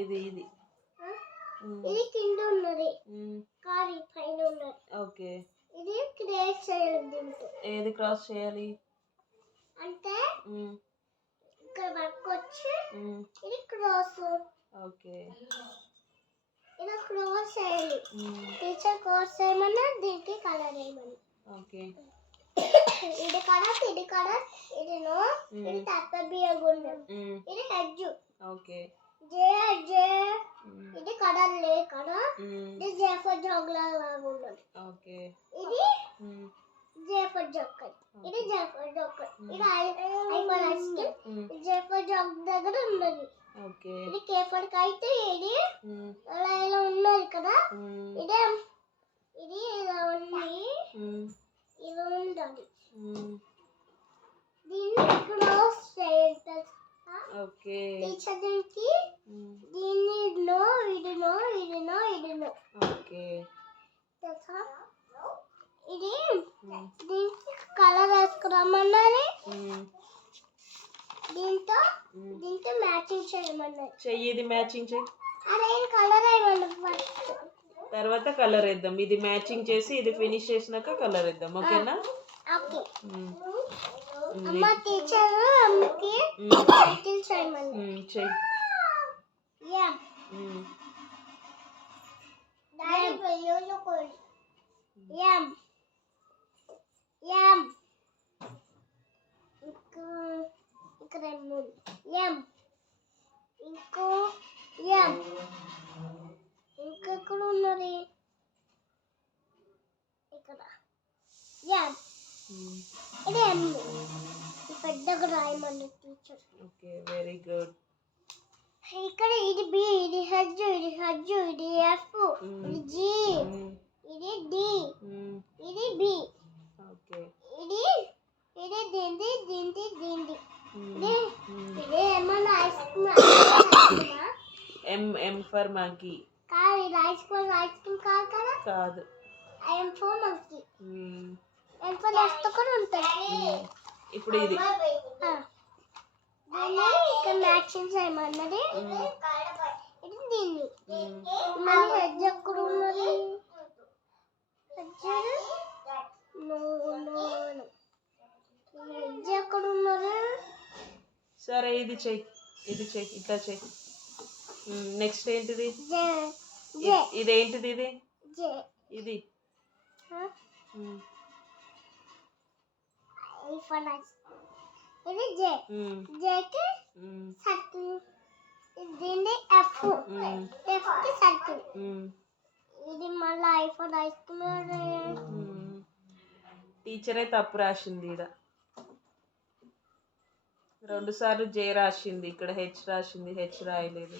ఇది ఇది ఇది కింద ఉన్నది, కాలి పైన ఉన్నది. ఓకే, ఇది క్రాస్ చేయాలి. దీంతో ఏది క్రాస్ చేయాలి అంటే ఇక్కడ వరకు వచ్చి ఇది క్రాస్. ఓకే, ఇలా క్రాస్ చేయాలి. టీచర్ క్రాస్ చేయమన్నా దీనికి కలర్ వేయమని. ఓకే, ఇది కలర్, ఇది కలర్, ఇది నో, ఇది తప్పబియ గుండె, ఇది హెడ్జ్. ఓకే, జే జే, ఇది కలర్ లే కలర్, ఇది జే ఫర్ జోగ్లా లాగా ఉన్నది. ఓకే, ఇది జే ఫర్ జోకర్, ఇది జే ఫర్ జోకర్, ఇది I for ice cream, J for joke దగ్గర ఉన్నది. ఓకే, ఇది కే ఫర్ కైట్, ఇది ఇలా ఇలా ఉన్నది కదా. ఇది ఇది ఇలా ఉంది, ఇలా ఉండాలి. దీన్ని క్లోజ్ చేయాలి. ఓకే, టీచర్ దీనికి దీన్ని నో, ఇది నో, ఇది నో, ఇది నో. ఓకే, తెలుసా? ఇది దీనికి కలర్ వేసుకురమ్మన్నది, దీంతో దీంతో మ్యాచింగ్ చేయమన్నది. చెయ్యి, ఇది మ్యాచింగ్ చెయ్యి. అరే కలర్ వేయమన్నది ఫస్ట్, తర్వాత కలర్ వేద్దాం. ఇది మ్యాచింగ్ చేసి ఇది ఫినిష్ చేసినాక కలర్ వేద్దాం. ఓకేనా? ఓకే. అమ్మ టీచర్ అమ్మకి మ్యాచింగ్ చేయమన్నది. చెయ్యి. యా డాడీ బయలు కోల్. యామ్ యామ్ ఇక్కడ మూడు యామ్, ఇంకో యామ్, ఇంకెక్కడ ఉన్నది ఇక్కడ యామ్. ఇది ఎమ్, పెద్దగా రాయమన్న టీచర్. Okay, very good. ఇక్కడ ఇది బి, ఇది హెచ్, ఇది హెచ్, ఇది ఎఫ్, ఇది జి, ఇది డి, ఇది బి. ఓకే, ఇది ఇది దీంది దీంది దీంది. ఇది ఏమన్నా ice cream? M for monkey. కాదు, ఇది ఐస్ క్రీమ్ కాదు కదా. కాదు, I'm for monkey. M for F కూడా ఉంటుంది. ఇప్పుడు ఇది దీన్ని ఇక్కడ మ్యాచింగ్ చేయమన్నది. ఇది దీన్ని మళ్ళీ హెడ్జ్ ఎక్కడ ఉన్నది? హెడ్జ్ ఎక్కడ ఉన్నది? సరే, ఇది చెయ్యి, ఇది చెయ్యి, ఇట్లా చెయ్యి. నెక్స్ట్ ఏంటిది? ఇదేంటిది? ఇది ఇది ఇది జే, జేకి సర్కిల్, దీన్ని ఎఫ్, ఎఫ్ కి సర్కిల్. ఇది మళ్ళీ ఐఫోన్ ఐస్ క్రీమ్. టీచరే తప్పు రాసింది. ఇక్కడ 2 సార్లు జే రాసింది, ఇక్కడ హెచ్ రాసింది, హెచ్ రాయలేదు.